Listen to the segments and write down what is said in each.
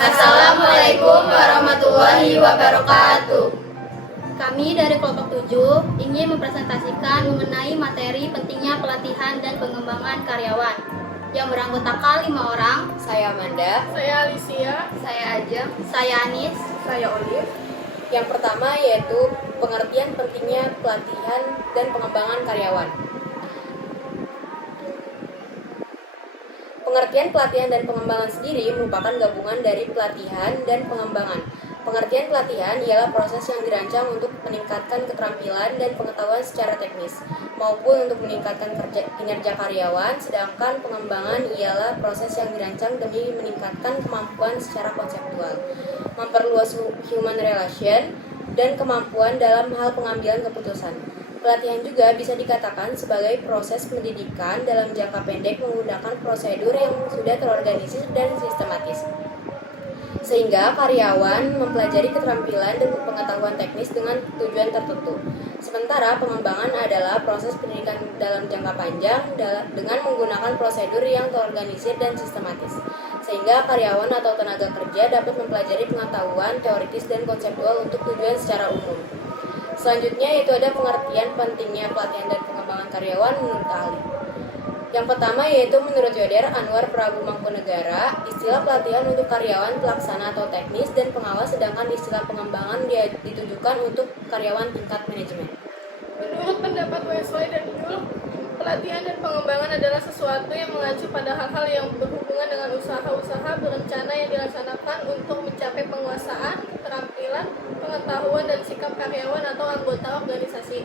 Assalamualaikum warahmatullahi wabarakatuh. Kami dari kelompok 7 ingin mempresentasikan mengenai materi pentingnya pelatihan dan pengembangan karyawan yang beranggotakan 5 orang. Saya Amanda. Saya Alicia. Saya Ajeng. Saya Anis. Saya Olive. Yang pertama yaitu pengertian pentingnya pelatihan dan pengembangan karyawan. Pengertian pelatihan dan pengembangan sendiri merupakan gabungan dari pelatihan dan pengembangan. Pengertian pelatihan ialah proses yang dirancang untuk meningkatkan keterampilan dan pengetahuan secara teknis, maupun untuk meningkatkan kinerja karyawan, sedangkan pengembangan ialah proses yang dirancang demi meningkatkan kemampuan secara konseptual, memperluas human relation, dan kemampuan dalam hal pengambilan keputusan. Pelatihan juga bisa dikatakan sebagai proses pendidikan dalam jangka pendek menggunakan prosedur yang sudah terorganisir dan sistematis, sehingga karyawan mempelajari keterampilan dan pengetahuan teknis dengan tujuan tertentu. Sementara pengembangan adalah proses pendidikan dalam jangka panjang dengan menggunakan prosedur yang terorganisir dan sistematis, sehingga karyawan atau tenaga kerja dapat mempelajari pengetahuan teoritis dan konseptual untuk tujuan secara umum. Selanjutnya yaitu ada pengertian pentingnya pelatihan dan pengembangan karyawan menurut ahli. Yang pertama yaitu menurut Yoder Anwar Prabu Mangkunegara, istilah pelatihan untuk karyawan pelaksana atau teknis dan pengawas, sedangkan istilah pengembangan ditujukan untuk karyawan tingkat manajemen. Menurut pendapat Wesley dan Yul, pelatihan dan pengembangan adalah sesuatu yang mengacu pada hal-hal yang berhubungan dengan usaha-usaha berencana yang dilaksanakan untuk mencapai penguasaan, keterampilan, pengetahuan, dan sikap karyawan atau anggota organisasi.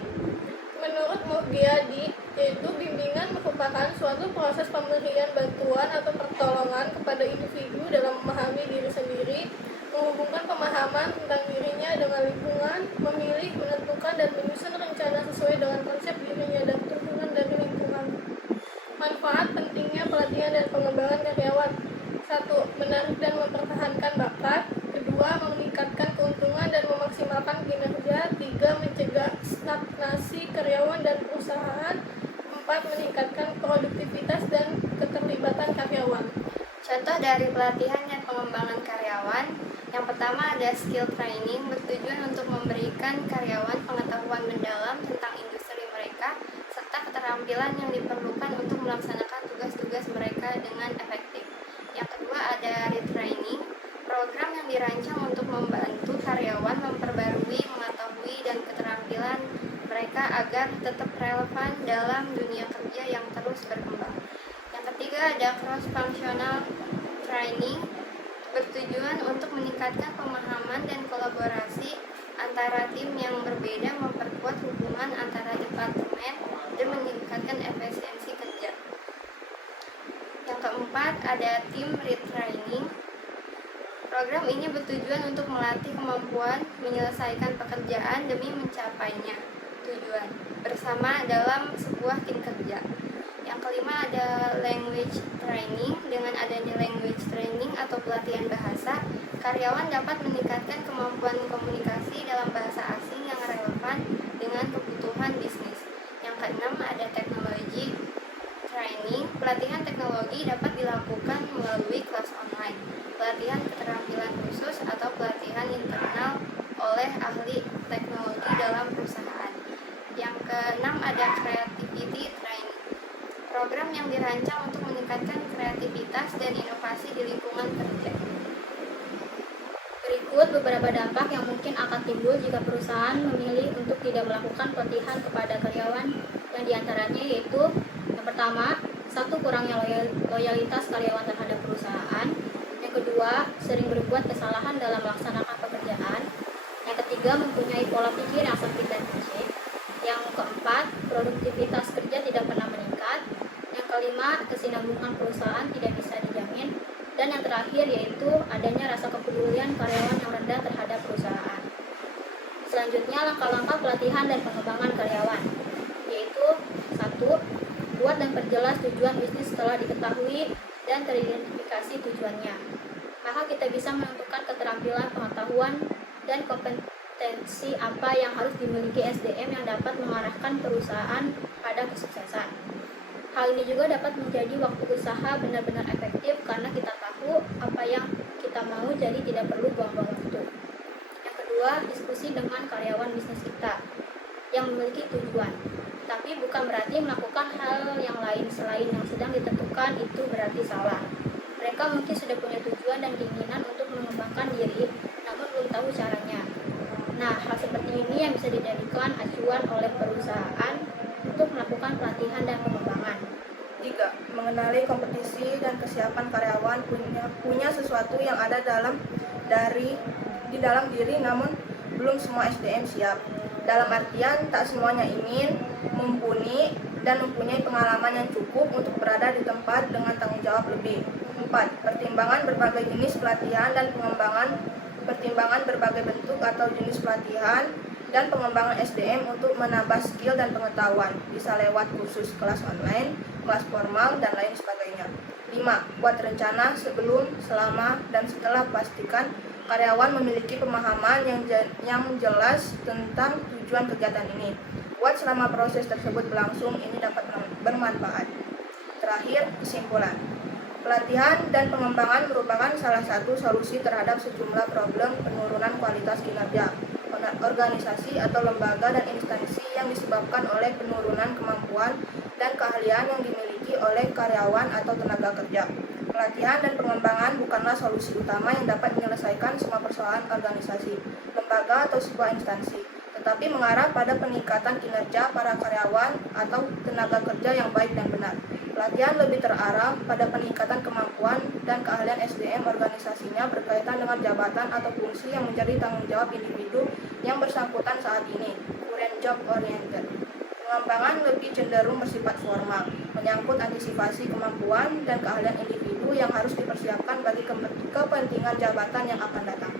Menurut Mugyadi, yaitu bimbingan merupakan suatu proses pemberian bantuan atau pertolongan kepada individu dalam memahami diri sendiri, menghubungkan pemahaman tentang dirinya dengan lingkungan, memilih, menentukan, dan menyusun rencana sesuai dengan konsep dirinya dan turunan dari lingkungan. Manfaat pentingnya pelatihan dan pengembangan karyawan: 1. Menarik dan mempertahankan bakat. 2. Meningkatkan keuntungan dan memaksimalkan kinerja. 3. Mencegah stagnasi karyawan dan perusahaan. 4. Meningkatkan produktivitas dan keterlibatan karyawan. Contoh dari pelatihan dan pengembangan karyawan, yang pertama ada skill training, bertujuan untuk memberikan karyawan pengetahuan mendalam tentang industri mereka, serta keterampilan yang diperlukan untuk melaksanakan tugas-tugas mereka dengan efektif. Yang kedua ada retraining, program yang dirancang untuk membantu karyawan memperbarui mengetahui dan keterampilan mereka agar tetap relevan dalam dunia kerja yang terus berkembang. Yang ketiga ada cross-functional training, bertujuan untuk meningkatkan pemahaman dan kolaborasi antara tim yang berbeda, memperkuat hubungan antara departemen, dan meningkatkan efisiensi kerja. Yang keempat ada team retraining. Program ini bertujuan untuk melatih kemampuan menyelesaikan pekerjaan demi mencapainya tujuan bersama dalam sebuah tim kerja. Yang kelima ada language training. Dengan adanya language training atau pelatihan bahasa, karyawan dapat meningkatkan kemampuan komunikasi dalam bahasa asing yang relevan dengan kebutuhan bisnis. Yang keenam ada teknologi training. Pelatihan teknologi dapat dilakukan melalui kelas online, pelatihan keterampilan khusus, atau pelatihan internal oleh ahli teknologi dalam perusahaan. Yang keenam ada creativity training, program yang dirancang untuk meningkatkan kreativitas dan inovasi di lingkungan kerja. Berikut beberapa dampak yang mungkin akan timbul jika perusahaan memilih untuk tidak melakukan pelatihan kepada karyawan, yang diantaranya yaitu yang pertama, 1. Kurangnya loyalitas karyawan terhadap perusahaan. Yang kedua, sering berbuat kesalahan dalam melaksanakan pekerjaan. Yang ketiga, mempunyai pola pikir yang sempit dan rigid. Yang keempat, produktivitas kerja tidak pernah meningkat. Yang kelima, kesinambungan perusahaan tidak bisa dijamin. Dan yang terakhir yaitu adanya rasa kepedulian karyawan yang rendah terhadap perusahaan. Selanjutnya, langkah-langkah pelatihan dan pengembangan karyawan, yaitu 1. Buat dan perjelas tujuan bisnis setelah diketahui dan teridentifikasi tujuannya. Maka kita bisa menentukan keterampilan, pengetahuan, dan kompetensi apa yang harus dimiliki SDM yang dapat mengarahkan perusahaan pada kesuksesan. Hal ini juga dapat menjadi waktu usaha benar-benar efektif karena kita tahu apa yang kita mau, jadi tidak perlu buang-buang waktu. Yang kedua, diskusi dengan karyawan bisnis kita yang memiliki tujuan. Tapi bukan berarti melakukan hal yang lain selain yang sedang ditentukan itu berarti salah. Mereka mungkin sudah punya tujuan dan keinginan untuk mengembangkan diri, namun belum tahu caranya. Nah, hal seperti ini yang bisa dijadikan acuan oleh perusahaan untuk melakukan pelatihan dan pengembangan. 3. Mengenali kompetisi dan kesiapan karyawan punya sesuatu yang ada di dalam diri namun belum semua SDM siap. Dalam artian tak semuanya ingin, mumpuni, dan mempunyai pengalaman yang cukup untuk berada di tempat dengan tanggung jawab lebih. 4. Pertimbangan berbagai jenis pelatihan dan pengembangan, pertimbangan berbagai bentuk atau jenis pelatihan dan pengembangan SDM untuk menambah skill dan pengetahuan, bisa lewat kursus kelas online, kelas formal, dan lain sebagainya. 5. Buat rencana sebelum, selama, dan setelah pastikan karyawan memiliki pemahaman yang jelas tentang tujuan kegiatan ini. Buat selama proses tersebut berlangsung, ini dapat bermanfaat. Terakhir, kesimpulan. Pelatihan dan pengembangan merupakan salah satu solusi terhadap sejumlah problem penurunan kualitas kinerja organisasi atau lembaga dan instansi yang disebabkan oleh penurunan kemampuan dan keahlian yang dimiliki oleh karyawan atau tenaga kerja. Pelatihan dan pengembangan bukanlah solusi utama yang dapat menyelesaikan semua persoalan organisasi, lembaga atau sebuah instansi, tetapi mengarah pada peningkatan kinerja para karyawan atau tenaga kerja yang baik dan benar. Pelatihan lebih terarah pada peningkatan kemampuan dan keahlian SDM organisasinya berkaitan dengan jabatan atau fungsi yang menjadi tanggung jawab individu yang bersangkutan saat ini, current job oriented. Pengembangan lebih cenderung bersifat formal, menyangkut antisipasi kemampuan dan keahlian individu yang harus dipersiapkan bagi kepentingan jabatan yang akan datang.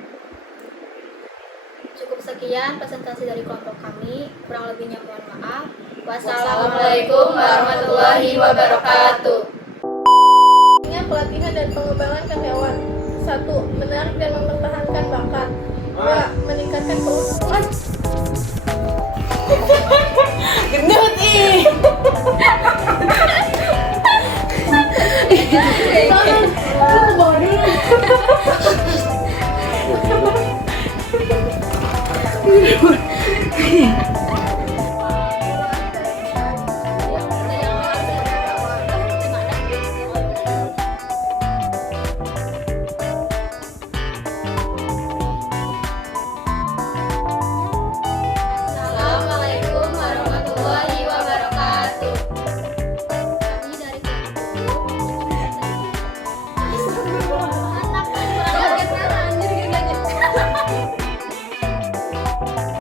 Cukup sekian presentasi dari kelompok kami, kurang lebihnya mohon maaf. Wassalamualaikum warahmatullahi wabarakatuh. Pelatihan dan pengembangan karyawan. 1. Menarik dan mempertahankan bakat. 2. Meningkatkan keuntungan. Gendut ih. Bawa dulu.